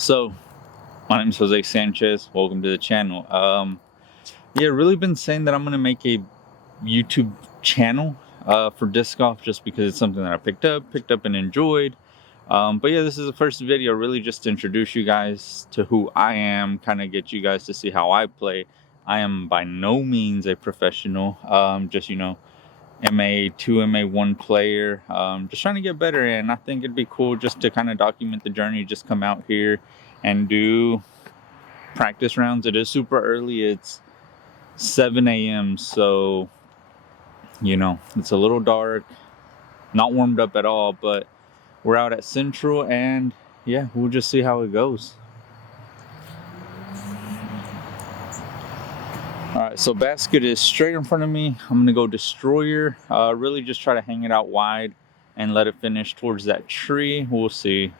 So, my name is Jose Sanchez. Welcome to the channel. Yeah, really been saying that I'm gonna make a YouTube channel for disc golf, just because it's something that I picked up and enjoyed. But yeah, this is the first video, really just to introduce you guys to who I am, kind of get you guys to see how I play. I am by no means a professional. Just MA2, MA1 player, just trying to get better. And I think it'd be cool just to kind of document the journey, just come out here and do practice rounds. It is super early, it's 7 a.m. so it's a little dark, not warmed up at all, but we're out at Central, and yeah, we'll just see how it goes. All right, so basket is straight in front of me. I'm gonna go destroyer. Really just try to hang it out wide and let it finish towards that tree. We'll see.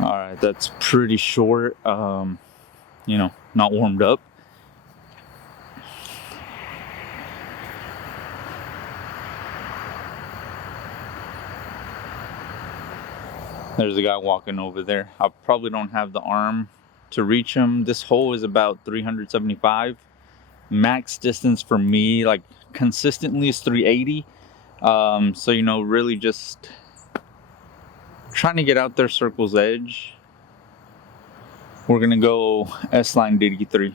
All right, that's pretty short. Not warmed up. There's a guy walking over there. I probably don't have the arm to reach him. This hole is about 375. Max distance for me, like consistently, is 380. So really just trying to get out there, circle's edge. We're gonna go S-line DD3.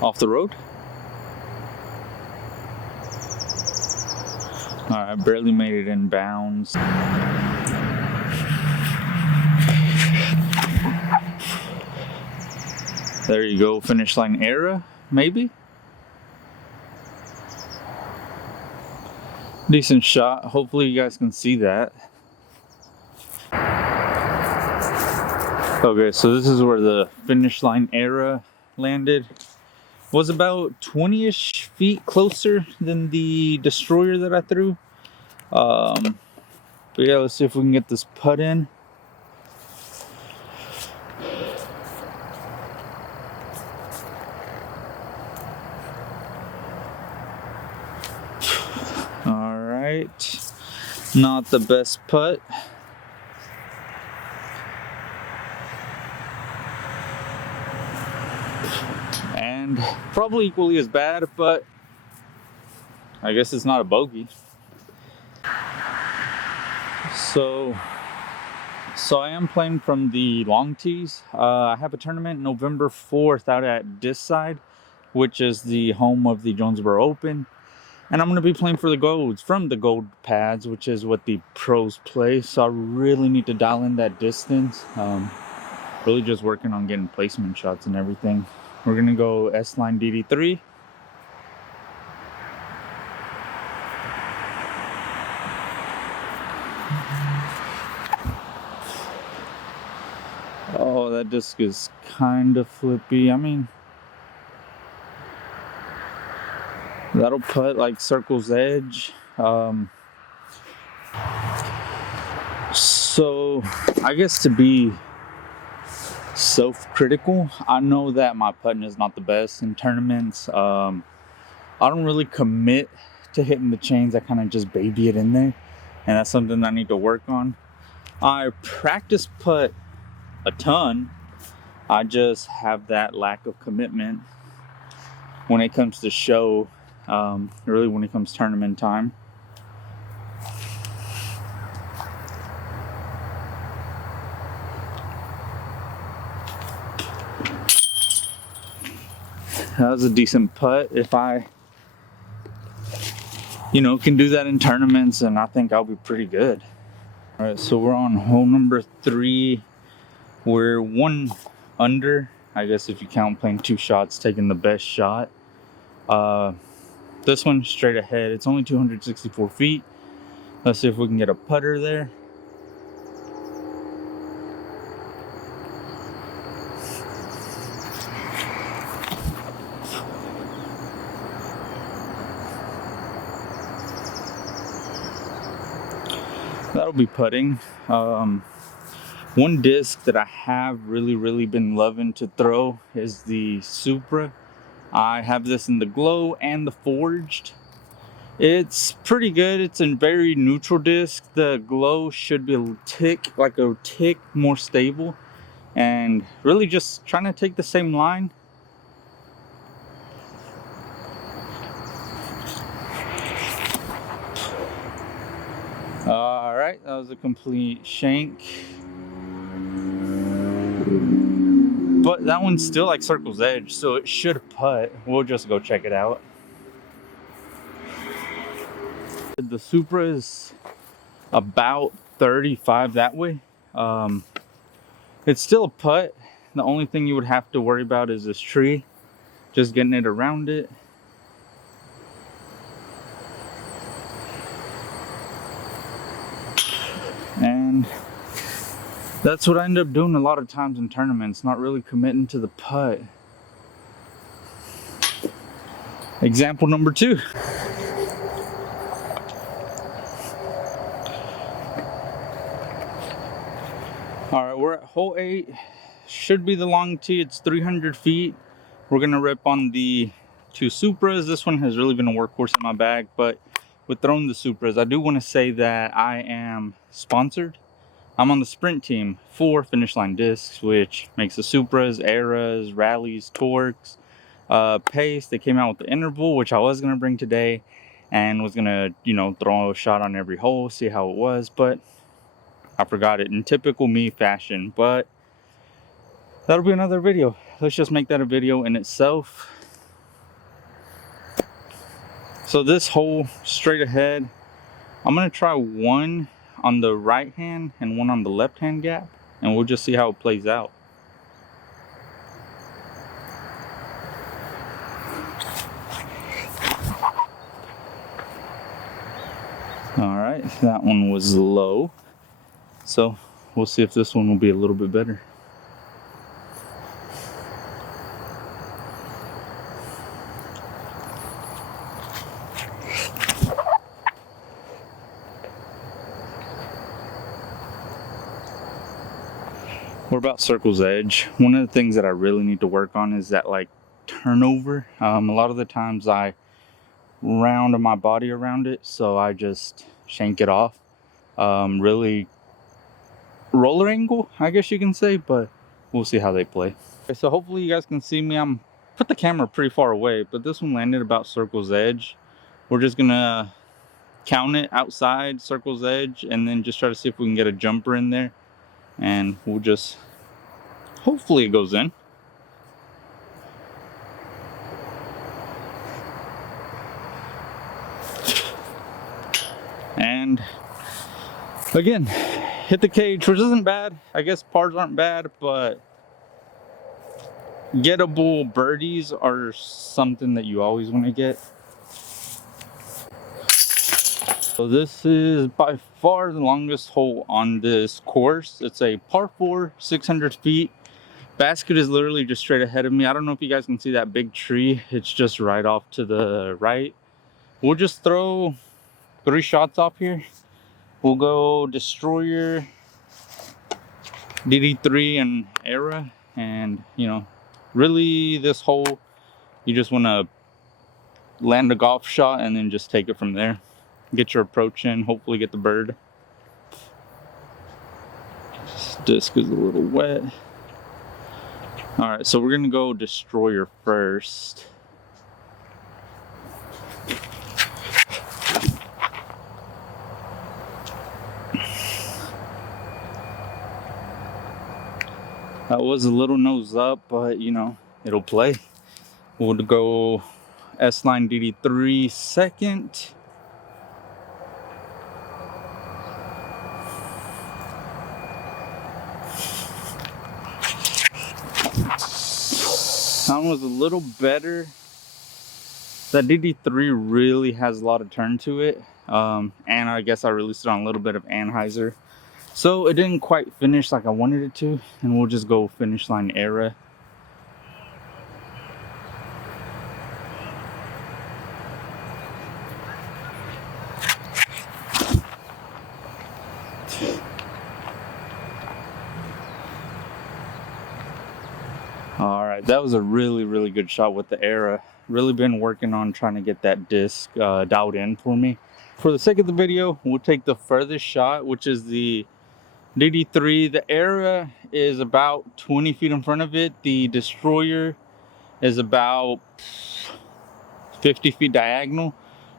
Off the road. All right, barely made it in bounds. There you go, finish line error, maybe. Decent shot. Hopefully you guys can see that. Okay, so this is where the finish line error landed. Was about 20-ish feet closer than the destroyer that I threw. But yeah, let's see if we can get this putt in. All right, not the best putt. And probably equally as bad, but I guess it's not a bogey. So I am playing from the long tees. I have a tournament November 4th out at Disc Side, which is the home of the Jonesboro Open. And I'm going to be playing for the golds from the gold pads, which is what the pros play. So I really need to dial in that distance. Really just working on getting placement shots and everything. We're going to go S-line DD3. Oh, that disc is kind of flippy. I mean, that'll putt like circle's edge. So I guess to be self-critical, I know that my putting is not the best in tournaments. I don't really commit to hitting the chains. I kind of just baby it in there, and that's something I need to work on. I practice putt a ton. I just have that lack of commitment when it comes to show, really when it comes tournament time. That was a decent putt. If I can do that in tournaments, and I think I'll be pretty good. All right, so we're on hole number 3. We're 1 under, I guess, if you count playing 2 shots, taking the best shot. This one straight ahead. It's only 264 feet. Let's see if we can get a putter there. that'll be putting. One disc that I have really been loving to throw is the Supra. I have this in the Glow and the Forged. It's pretty good. It's a very neutral disc. The Glow should be a tick more stable, and really just trying to take the same line. All right, that was a complete shank. But that one's still like Circle's Edge, so it should putt. We'll just go check it out. The Supra is about 35 that way. It's still a putt. The only thing you would have to worry about is this tree, just getting it around it. And that's what I end up doing a lot of times in tournaments, not really committing to the putt. Example number 2. All right, we're at hole 8. Should be the long tee. It's 300 feet. We're gonna rip on the 2 Supras. This one has really been a workhorse in my bag, but with throwing the Supras, I do want to say that I am sponsored. I'm on the sprint team for Finish Line Discs, which makes the Supras, Eras, Rallies, Torques, Pace. They came out with the interval, which I was gonna bring today, and was gonna, you know, throw a shot on every hole, see how it was, but I forgot it in typical me fashion. But that'll be another video. Let's just make that a video in itself. So this hole straight ahead, I'm gonna try one on the right hand and one on the left hand gap, and we'll just see how it plays out. All right, that one was low, so we'll see if this one will be a little bit better. We're about Circle's Edge. One of the things that I really need to work on is that like turnover. A lot of the times I round my body around it, so I just shank it off. Really roller angle, I guess you can say, but we'll see how they play. Okay, so hopefully you guys can see me. I'm put the camera pretty far away, but this one landed about Circle's Edge. We're just gonna count it outside Circle's Edge and then just try to see if we can get a jumper in there, and we'll just hopefully it goes in. And again, hit the cage, which isn't bad. I guess pars aren't bad, but gettable birdies are something that you always want to get. So this is by far the longest hole on this course. It's a par 4, 600 feet. Basket is literally just straight ahead of me. I don't know if you guys can see that big tree. It's just right off to the right. We'll just throw 3 shots off here. We'll go Destroyer, DD3, and Era. And, you know, really this hole, you just want to land a golf shot and then just take it from there. Get your approach in, hopefully get the bird. This disc is a little wet. All right, so we're gonna go Destroyer first. That was a little nose up, but you know, it'll play. We'll go S-Line DD3 second. That one was a little better. That DD3 really has a lot of turn to it. And I guess I released it on a little bit of Anheuser. So it didn't quite finish like I wanted it to. And we'll just go Finish Line Era. All right, that was a really good shot with the Era. Really been working on trying to get that disc dialed in for me. For the sake of the video, we'll take the furthest shot, which is the DD3. The Era is about 20 feet in front of it. The Destroyer is about 50 feet diagonal.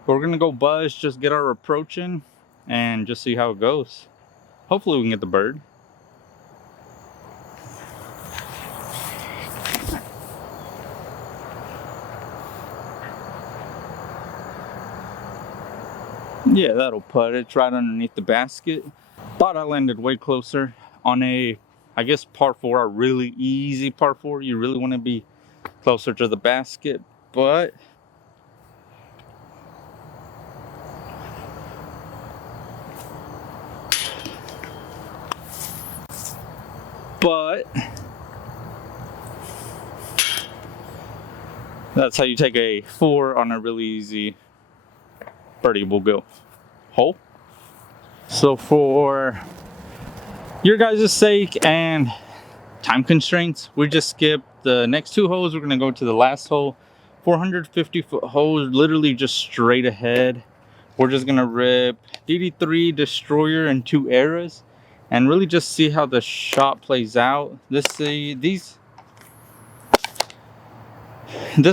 But we're gonna go buzz, just get our approach in, and just see how it goes. Hopefully we can get the bird. Yeah, that'll put it right underneath the basket. Thought I landed way closer on a, I guess, par 4, a really easy par 4. You really want to be closer to the basket, but that's how you take a 4 on a really easy birdie will go hole. So for your guys' sake and time constraints, we just skipped the next 2 holes. We're gonna go to the last hole, 450-foot hole, literally just straight ahead. We're just gonna rip DD3, Destroyer, and 2 Eras, and really just see how the shot plays out. This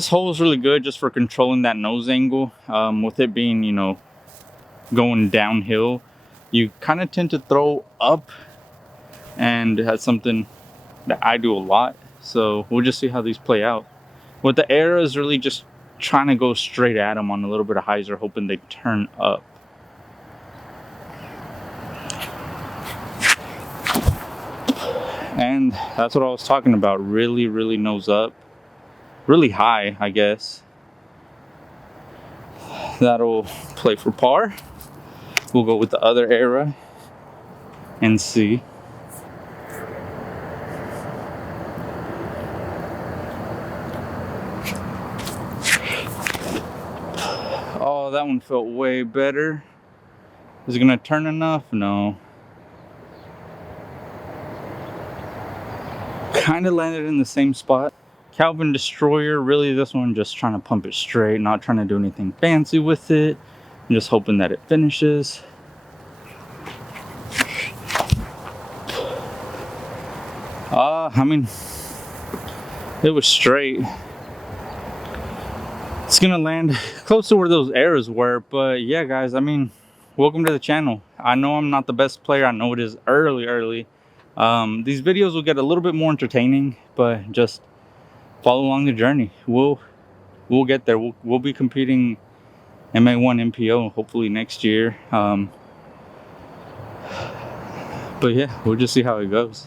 hole is really good just for controlling that nose angle. With it being, you know, going downhill, you kind of tend to throw up, and that's something that I do a lot. So we'll just see how these play out. With the Era is really just trying to go straight at them on a little bit of hyzer, hoping they turn up. And that's what I was talking about. Really nose up, really high, I guess. That'll play for par. We'll go with the other Era and see. Oh, that one felt way better. Is it gonna turn enough? No. Kind of landed in the same spot. Calvin Destroyer, really this one just trying to pump it straight, not trying to do anything fancy with it. I'm just hoping that it finishes. I mean, it was straight. It's gonna land close to where those Eras were, but yeah, guys, I mean, welcome to the channel. I know I'm not the best player. I know it is early. These videos will get a little bit more entertaining, but just follow along the journey. We'll get there. We'll be competing MA1 MPO hopefully next year. But yeah, we'll just see how it goes.